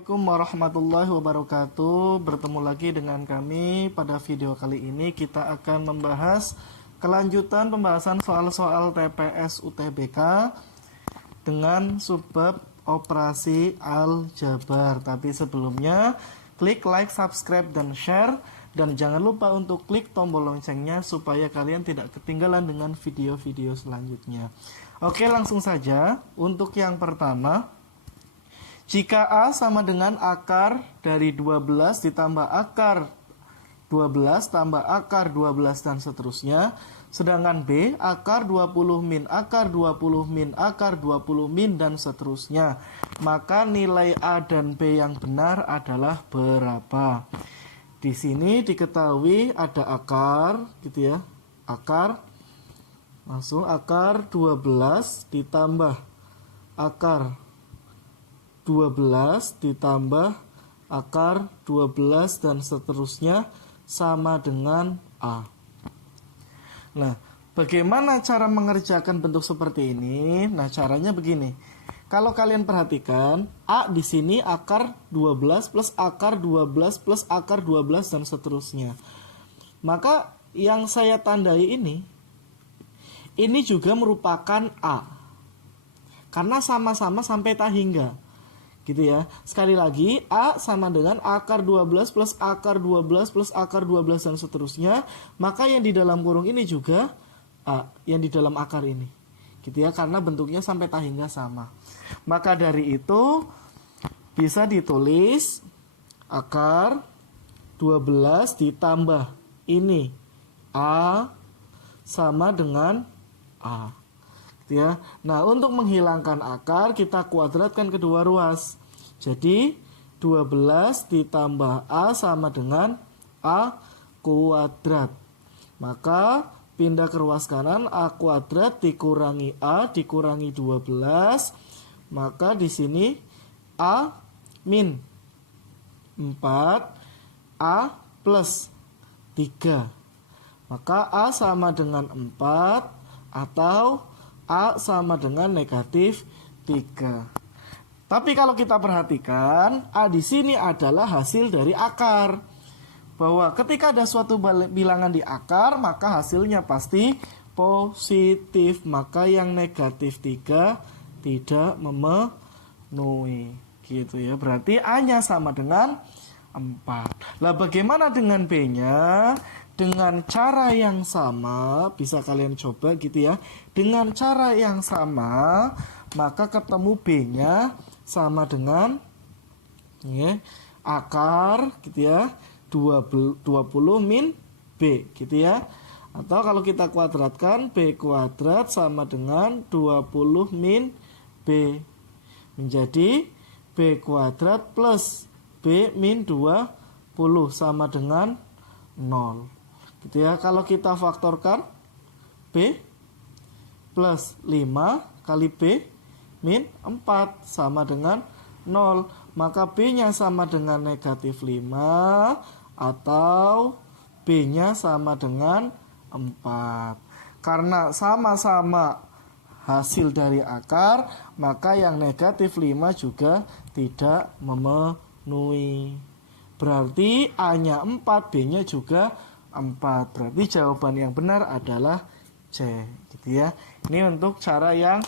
Assalamualaikum warahmatullahi wabarakatuh. Bertemu lagi dengan kami. Pada video kali ini kita akan membahas kelanjutan pembahasan soal-soal TPS UTBK dengan subbab operasi aljabar. Tapi sebelumnya klik like, subscribe, dan share. Dan jangan lupa untuk klik tombol loncengnya supaya kalian tidak ketinggalan dengan video-video selanjutnya. Oke, langsung saja. Untuk yang pertama, jika A sama dengan akar dari 12 ditambah akar 12 tambah akar 12 dan seterusnya. Sedangkan B akar 20 min akar 20 min akar 20 min dan seterusnya. Maka nilai A dan B yang benar adalah berapa? Di sini diketahui ada akar gitu ya. Akar langsung akar 12 ditambah akar 12 ditambah akar 12 dan seterusnya sama dengan A. Nah, bagaimana cara mengerjakan bentuk seperti ini? Nah, caranya begini. Kalau kalian perhatikan, A di sini akar 12 plus akar 12 plus akar 12 dan seterusnya. Maka yang saya tandai ini juga merupakan A. Karena sama-sama sampai tak hingga. Gitu ya. Sekali lagi, A sama dengan akar 12 plus akar 12 plus akar 12 dan seterusnya. Maka yang di dalam kurung ini juga A, yang di dalam akar ini. Gitu ya, karena bentuknya sampai tak hingga sama. Maka dari itu bisa ditulis akar 12 ditambah ini A sama dengan A. Gitu ya. Nah, untuk menghilangkan akar kita kuadratkan kedua ruas. Jadi 12 ditambah A sama dengan A kuadrat. Maka pindah ke ruas kanan, A kuadrat dikurangi A dikurangi 12. Maka di sini A min 4, A plus 3. Maka A sama dengan 4 atau A sama dengan negatif 3. Tapi kalau kita perhatikan, A di sini adalah hasil dari akar. Bahwa ketika ada suatu bilangan di akar, maka hasilnya pasti positif. Maka yang negatif 3 tidak memenuhi. Gitu ya. Berarti A-nya sama dengan 4. Lah bagaimana dengan B-nya? Dengan cara yang sama, bisa kalian coba gitu ya. Dengan cara yang sama, maka ketemu B-nya sama dengan ya, akar gitu ya, 20 min B gitu ya. Atau kalau kita kuadratkan, B kuadrat sama dengan 20 min B. Menjadi B kuadrat plus B min 20 sama dengan 0. Gitu ya. Kalau kita faktorkan, B plus 5 kali B min 4 sama dengan 0. Maka B-nya sama dengan negatif 5 atau B-nya sama dengan 4. Karena sama-sama hasil dari akar, maka yang negatif 5 juga tidak memenuhi. Berarti A-nya 4, B-nya juga 4. Berarti jawaban yang benar adalah C. Gitu ya. Ini untuk cara yang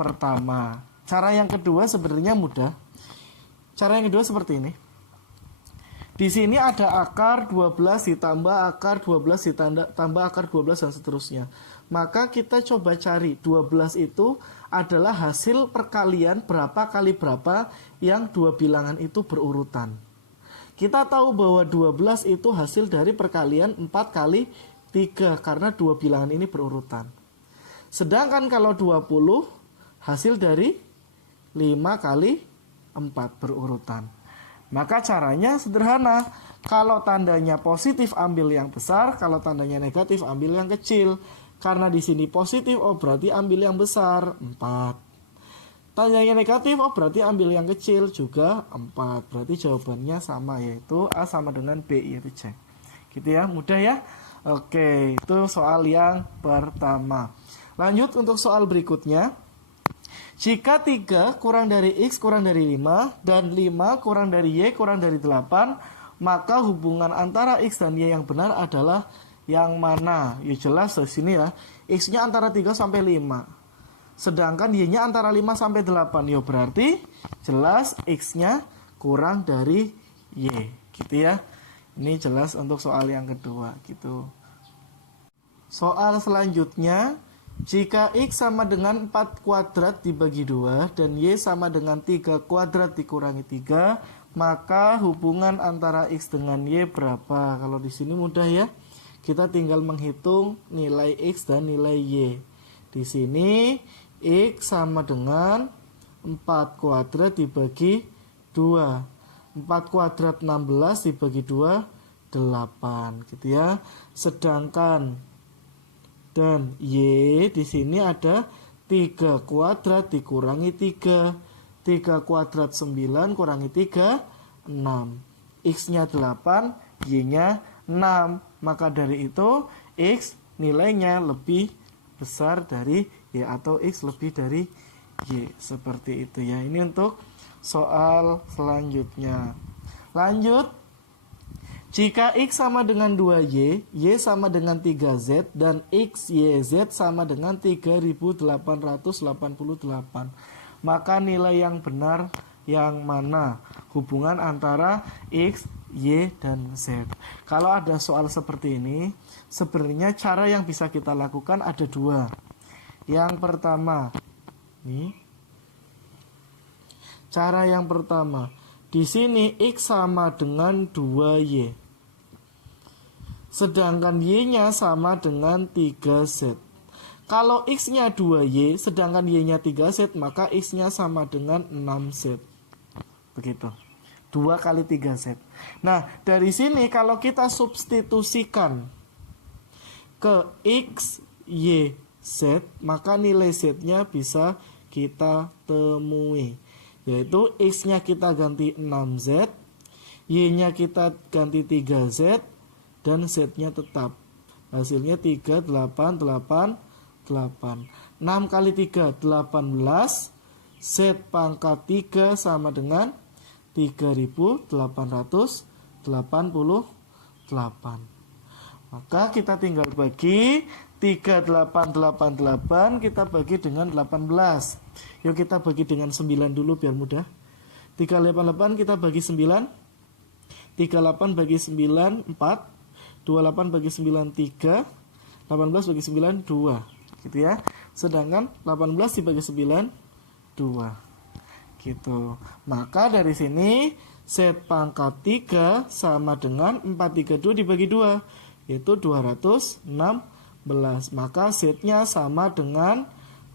pertama. Cara yang kedua sebenarnya mudah. Cara yang kedua seperti ini. Di sini ada akar 12 ditambah akar 12 ditambah akar 12 dan seterusnya. Maka kita coba cari 12 itu adalah hasil perkalian berapa kali berapa yang dua bilangan itu berurutan. Kita tahu bahwa 12 itu hasil dari perkalian 4 kali 3 karena dua bilangan ini berurutan. Sedangkan kalau 20 hasil dari 5 kali 4 berurutan. Maka caranya sederhana. Kalau tandanya positif ambil yang besar, kalau tandanya negatif ambil yang kecil. Karena di sini positif, oh berarti ambil yang besar, 4. Tandanya negatif, oh berarti ambil yang kecil juga 4. Berarti jawabannya sama, yaitu A sama dengan B, yaitu C. Gitu ya, mudah ya. Oke, itu soal yang pertama. Lanjut untuk soal berikutnya. Jika 3 kurang dari X kurang dari 5 dan 5 kurang dari Y kurang dari 8, maka hubungan antara X dan Y yang benar adalah yang mana? Ya jelas di sini ya. X-nya antara 3 sampai 5. Sedangkan Y-nya antara 5 sampai 8. Ya berarti jelas X-nya kurang dari Y. Gitu ya. Ini jelas untuk soal yang kedua gitu. Soal selanjutnya, jika X sama dengan 4 kuadrat dibagi 2 dan Y sama dengan 3 kuadrat dikurangi 3, maka hubungan antara X dengan Y berapa? Kalau di sini mudah ya. Kita tinggal menghitung nilai X dan nilai Y. Di sini X sama dengan 4 kuadrat dibagi 2. 4 kuadrat 16 dibagi 2, 8 gitu ya. Sedangkan dan Y di sini ada 3 kuadrat dikurangi 3. 3 kuadrat 9 kurangi 3, 6. X-nya 8, Y-nya 6. Maka dari itu X nilainya lebih besar dari Y atau X lebih dari Y. Seperti itu ya. Ini untuk soal selanjutnya. Lanjut. Jika X sama dengan 2Y, Y sama dengan 3Z, dan X, Y, Z sama dengan 3888, maka nilai yang benar yang mana? Hubungan antara X, Y, dan Z. Kalau ada soal seperti ini, sebenarnya cara yang bisa kita lakukan ada dua. Yang pertama, nih, cara yang pertama, di sini X sama dengan 2Y. Sedangkan Y-nya sama dengan 3Z. Kalau X-nya 2Y, sedangkan Y-nya 3Z, maka X-nya sama dengan 6Z. Begitu. 2 kali 3Z. Nah, dari sini kalau kita substitusikan ke X, Y, Z, maka nilai Z-nya bisa kita temui. Yaitu X-nya kita ganti 6Z, Y-nya kita ganti 3Z, dan Z-nya tetap. Hasilnya 3, 8, 8, 8. 6 kali 3, 18. Z pangkat 3 sama dengan 3888. Maka kita tinggal bagi 3888, kita bagi dengan 18. Yuk kita bagi dengan 9 dulu biar mudah. 388 kita bagi 9. 38 bagi 9, 4. 28 bagi 9, 3. 18 bagi 9, 2. Gitu ya. Sedangkan 18 dibagi 9, 2. Gitu. Maka dari sini Z pangkat 3 sama dengan 432 dibagi 2. Yaitu 216. Maka Z-nya sama dengan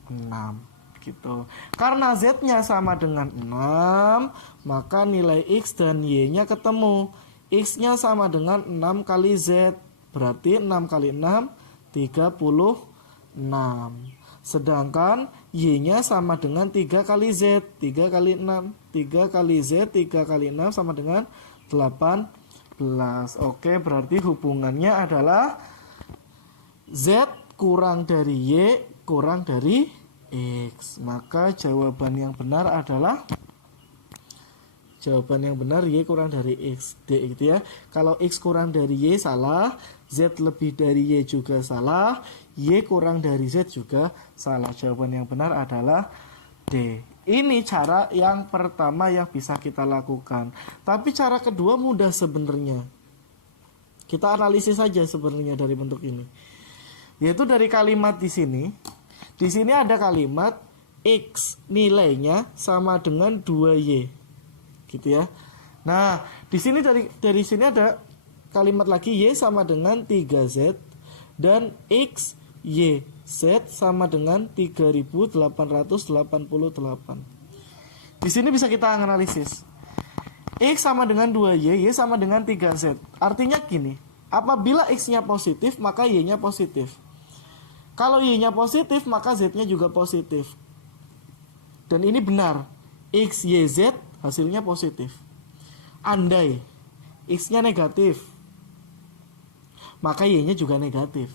6. Gitu. Karena Z-nya sama dengan 6, maka nilai X dan Y-nya ketemu. X-nya sama dengan 6 kali Z. Berarti 6 kali 6, 36. Sedangkan Y-nya sama dengan 3 kali Z. 3 kali 6. 3 kali Z, 3 kali 6 sama dengan 18. Oke, berarti hubungannya adalah Z kurang dari Y kurang dari X. Maka jawaban yang benar adalah Y kurang dari X. D gitu ya. Kalau X kurang dari Y salah, Z lebih dari Y juga salah, Y kurang dari Z juga salah. Jawaban yang benar adalah D. Ini cara yang pertama yang bisa kita lakukan. Tapi cara kedua mudah sebenarnya. Kita analisis saja sebenarnya dari bentuk ini. Yaitu dari kalimat di sini. Di sini ada kalimat X nilainya sama dengan 2Y. Gitu ya. Nah, di sini dari sini ada kalimat lagi Y sama dengan 3Z dan X, Y, Z sama dengan 3888. Di sini bisa kita analisis. X sama dengan 2Y, Y sama dengan 3Z. Artinya gini, apabila X-nya positif, maka Y-nya positif. Kalau Y-nya positif, maka Z-nya juga positif. Dan ini benar. X, Y, Z hasilnya positif. Andai X-nya negatif, maka Y-nya juga negatif.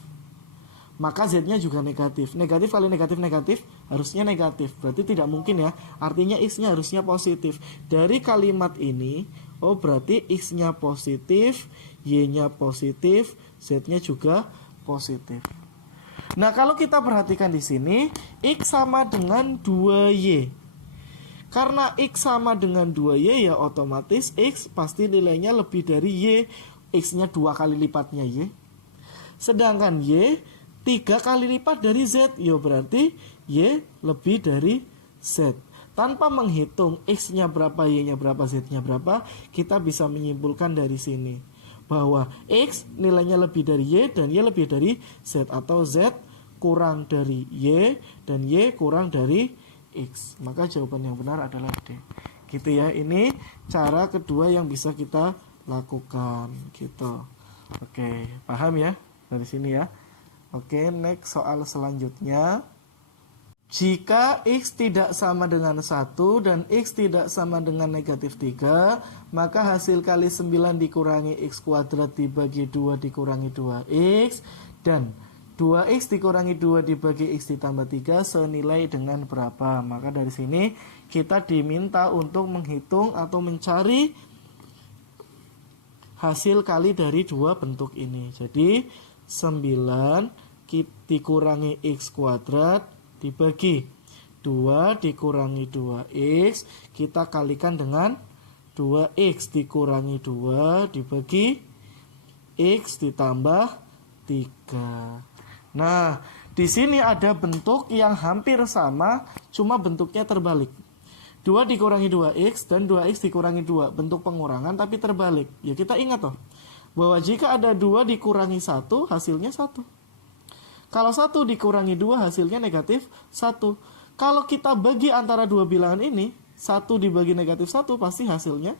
maka Z-nya juga negatif. Negatif kali negatif harusnya negatif. Berarti tidak mungkin ya. Artinya X-nya harusnya positif. Dari kalimat ini, oh berarti X-nya positif, Y-nya positif, Z-nya juga positif. Nah, kalau kita perhatikan di sini, X sama dengan 2Y. Karena X sama dengan 2Y, ya otomatis X pasti nilainya lebih dari Y. X-nya 2 kali lipatnya Y. Sedangkan Y 3 kali lipat dari Z, ya berarti Y lebih dari Z. Tanpa menghitung X-nya berapa, Y-nya berapa, Z-nya berapa, kita bisa menyimpulkan dari sini bahwa X nilainya lebih dari Y dan Y lebih dari Z, atau Z kurang dari Y dan Y kurang dari X. Maka jawaban yang benar adalah D. Gitu ya, ini cara kedua yang bisa kita lakukan gitu. Oke, paham ya dari sini ya. Oke, next soal selanjutnya. Jika X tidak sama dengan 1 dan X tidak sama dengan negatif 3, maka hasil kali 9 dikurangi X kuadrat dibagi 2 dikurangi 2X, dan 2X dikurangi 2 dibagi X ditambah 3 senilai dengan berapa? Maka dari sini kita diminta untuk menghitung atau mencari hasil kali dari dua bentuk ini. Jadi 9 dikurangi X kuadrat dibagi 2 dikurangi 2X, kita kalikan dengan 2X dikurangi 2 dibagi X ditambah 3. Nah, di sini ada bentuk yang hampir sama, cuma bentuknya terbalik. 2 dikurangi 2X dan 2X dikurangi 2, bentuk pengurangan tapi terbalik. Ya kita ingat toh, bahwa jika ada 2 dikurangi 1, hasilnya 1. Kalau 1 dikurangi 2, hasilnya negatif 1. Kalau kita bagi antara dua bilangan ini, 1 dibagi negatif 1, pasti hasilnya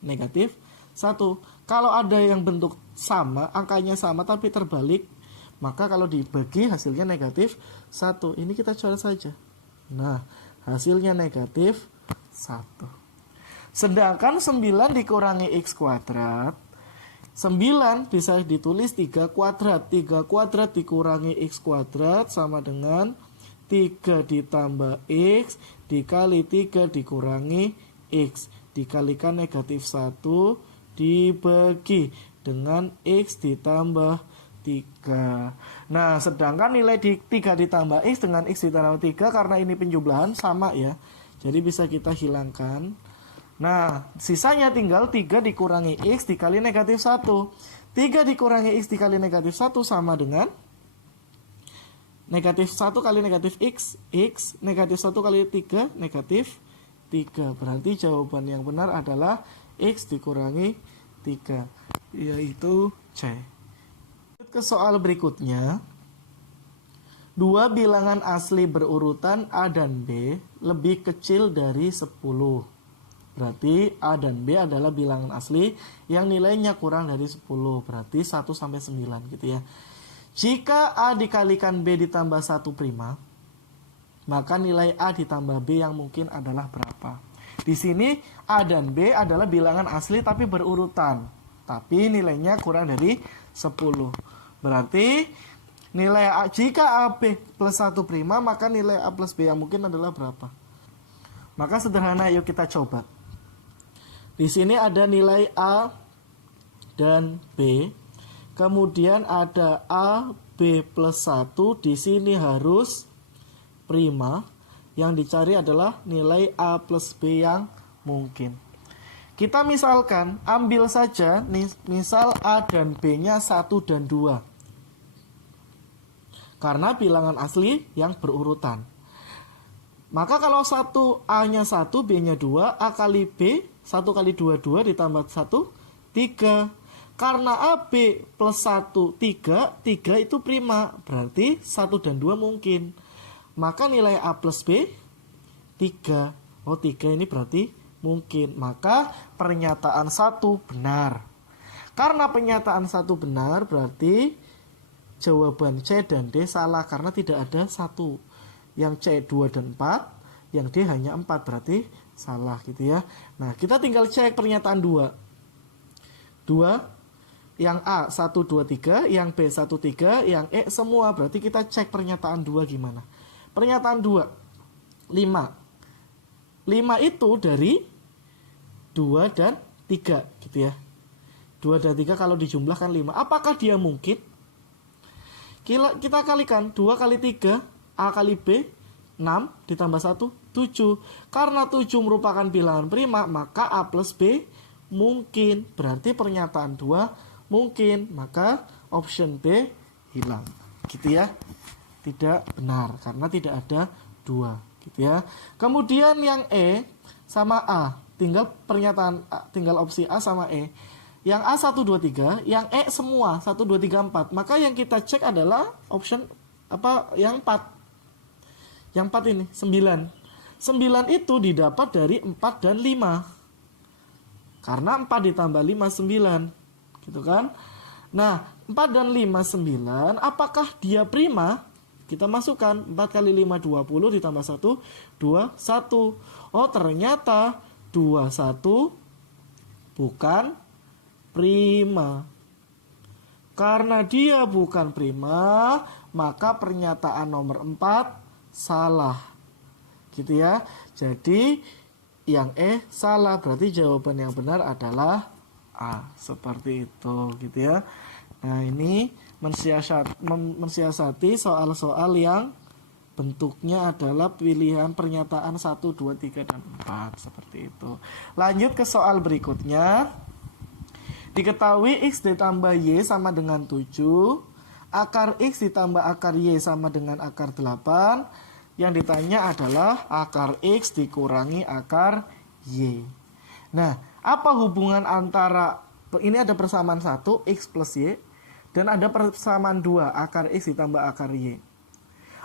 negatif 1. Kalau ada yang bentuk sama, angkanya sama tapi terbalik, maka kalau dibagi hasilnya negatif 1. Ini kita coret saja. Nah, hasilnya negatif 1. Sedangkan 9 dikurangi X kuadrat, 9 bisa ditulis 3 kuadrat. 3 kuadrat dikurangi X kuadrat sama dengan 3 ditambah X dikali 3 dikurangi X. Dikalikan negatif 1 dibagi dengan X ditambah 3. Nah, sedangkan nilai 3 ditambah X dengan X ditambah 3, karena ini penjumlahan sama ya, jadi bisa kita hilangkan. Nah, sisanya tinggal 3 dikurangi X dikali negatif 1. 3 dikurangi X dikali negatif 1 sama dengan negatif 1 kali negatif X. X negatif 1 kali 3 negatif 3. Berarti jawaban yang benar adalah X dikurangi 3, yaitu C. Ke soal berikutnya. Dua bilangan asli berurutan A dan B lebih kecil dari 10. Berarti A dan B adalah bilangan asli yang nilainya kurang dari 10. Berarti 1 sampai 9 gitu ya. Jika A dikalikan B ditambah 1 prima, maka nilai A ditambah B yang mungkin adalah berapa? Di sini A dan B adalah bilangan asli tapi berurutan, tapi nilainya kurang dari 10. Berarti nilai A, jika AB plus 1 prima, maka nilai A plus B yang mungkin adalah berapa? Maka sederhana, yuk kita coba. Di sini ada nilai A dan B. Kemudian ada A, B plus 1. Di sini harus prima. Yang dicari adalah nilai A plus B yang mungkin. Kita misalkan, ambil saja, misal A dan B-nya 1 dan 2. Karena bilangan asli yang berurutan. Maka kalau 1 A-nya 1, B-nya 2, A kali B, 1 kali 2, 2 ditambah 1, 3. Karena AB plus 1, 3, 3 itu prima. Berarti 1 dan 2 mungkin. Maka nilai A plus B, 3. Oh, 3 ini berarti mungkin. Maka pernyataan 1 benar. Karena pernyataan 1 benar, berarti jawaban C dan D salah karena tidak ada 1. Yang C 2 dan 4, yang D hanya 4, berarti salah gitu ya. Nah, kita tinggal cek pernyataan 2. 2 yang A 1, 2, 3, yang B 1, 3, yang E semua. Berarti kita cek pernyataan 2 gimana. Pernyataan 2, 5. 5 itu dari 2 dan 3 gitu ya. 2 dan 3 kalau dijumlahkan 5. Apakah dia mungkin? Kita kalikan 2 kali 3, A kali B, 6 ditambah 1, 7. Karena 7 merupakan bilangan prima, maka A plus B mungkin. Berarti pernyataan 2 mungkin, maka option B hilang. Gitu ya. Tidak benar karena tidak ada 2, gitu ya. Kemudian yang E sama A, tinggal opsi A sama E. Yang A 1, 2, 3, yang E semua 1, 2, 3, 4. Maka yang kita cek adalah option yang 4. Yang 4 ini 9. 9 itu didapat dari 4 dan 5. Karena 4 ditambah 5 9. Gitu kan? Nah, 4 dan 5 9, apakah dia prima? Kita masukkan 4 kali 5 20 ditambah 1 21. Oh, ternyata 21 bukan prima. Karena dia bukan prima, maka pernyataan nomor 4 salah. Gitu ya. Jadi yang E salah, berarti jawaban yang benar adalah A. Seperti itu, gitu ya. Nah, ini mensiasati soal-soal yang bentuknya adalah pilihan pernyataan 1, 2, 3, dan 4. Seperti itu. Lanjut ke soal berikutnya. Diketahui X ditambah Y sama dengan 7. Akar X ditambah akar Y sama dengan akar 8. Yang ditanya adalah akar X dikurangi akar Y. Nah, apa hubungan antara, ini ada persamaan 1, X plus Y, dan ada persamaan 2, akar X ditambah akar Y.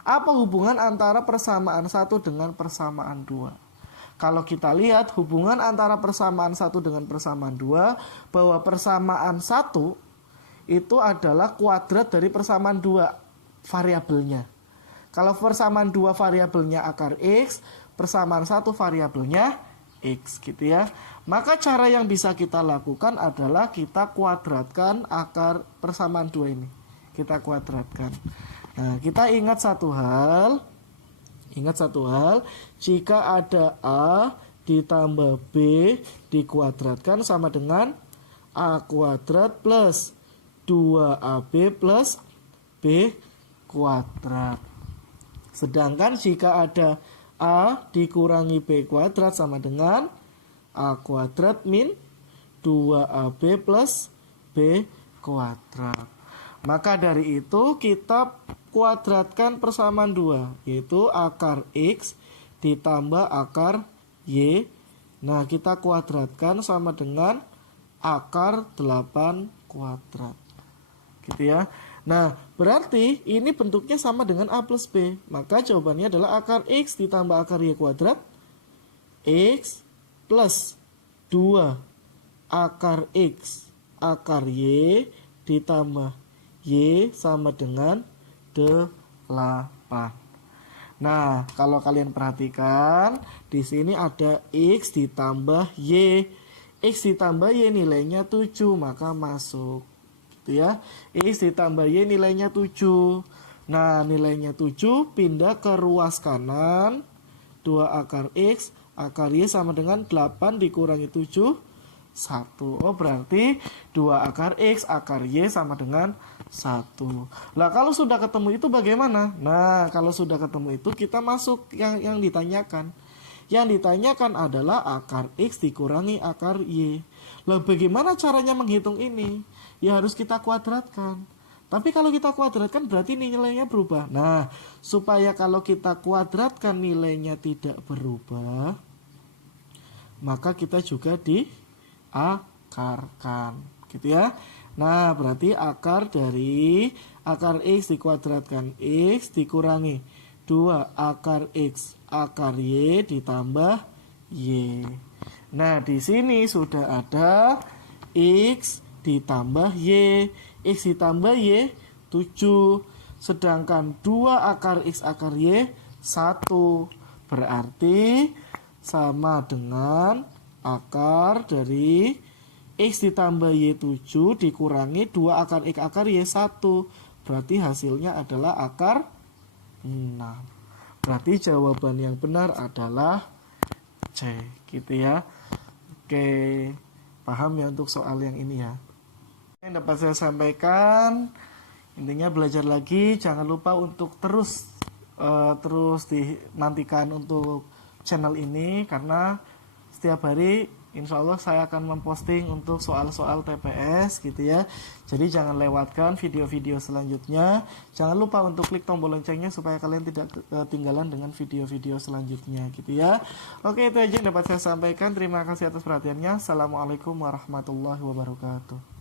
Apa hubungan antara persamaan 1 dengan persamaan 2? Kalau kita lihat hubungan antara persamaan 1 dengan persamaan 2, bahwa persamaan 1 itu adalah kuadrat dari persamaan 2 variabelnya. Kalau persamaan 2 variabelnya akar X, persamaan 1 variabelnya X, gitu ya. Maka cara yang bisa kita lakukan adalah kita kuadratkan akar persamaan 2 ini. Kita kuadratkan. Nah, kita ingat satu hal, jika ada A ditambah B dikuadratkan sama dengan A kuadrat plus 2AB plus B kuadrat. Sedangkan jika ada A dikurangi B kuadrat sama dengan A kuadrat min 2AB plus B kuadrat. Maka dari itu kita kuadratkan persamaan 2, yaitu akar X ditambah akar Y. Nah, kita kuadratkan sama dengan akar 8 kuadrat. Gitu ya. Nah, berarti ini bentuknya sama dengan A plus B. Maka jawabannya adalah akar X ditambah akar Y kuadrat. X plus 2 akar X akar Y ditambah Y sama dengan 8. Nah, kalau kalian perhatikan, di sini ada X ditambah Y. X ditambah Y nilainya 7, maka masuk. Ya, X ditambah Y nilainya 7. Nah, nilainya 7 pindah ke ruas kanan. 2 akar X akar Y sama dengan 8 dikurangi 7, 1. Oh, berarti 2 akar X akar Y sama dengan 1. Lah, kalau sudah ketemu itu bagaimana? Nah, kalau sudah ketemu itu kita masuk yang ditanyakan. Yang ditanyakan adalah akar X dikurangi akar Y. Lah, bagaimana caranya menghitung ini? Ya harus kita kuadratkan. Tapi kalau kita kuadratkan berarti nilainya berubah. Nah, supaya kalau kita kuadratkan nilainya tidak berubah, maka kita juga diakarkan, gitu ya. Nah, berarti akar dari akar X dikuadratkan X dikurangi 2 akar X akar Y ditambah Y. Nah, di sini sudah ada X ditambah Y. X ditambah Y 7. Sedangkan 2 akar X akar Y 1. Berarti sama dengan akar dari X ditambah Y7 dikurangi 2 akar X akar Y1. Berarti hasilnya adalah akar 6. Berarti jawaban yang benar adalah C, gitu ya. Oke, paham ya untuk soal yang ini ya. Yang dapat saya sampaikan, intinya belajar lagi, jangan lupa untuk terus dinantikan untuk channel ini, karena setiap hari insya Allah saya akan memposting untuk soal-soal TPS gitu ya. Jadi jangan lewatkan video-video selanjutnya. Jangan lupa untuk klik tombol loncengnya supaya kalian tidak ketinggalan dengan video-video selanjutnya gitu ya. Oke, itu aja yang dapat saya sampaikan. Terima kasih atas perhatiannya. Assalamualaikum warahmatullahi wabarakatuh.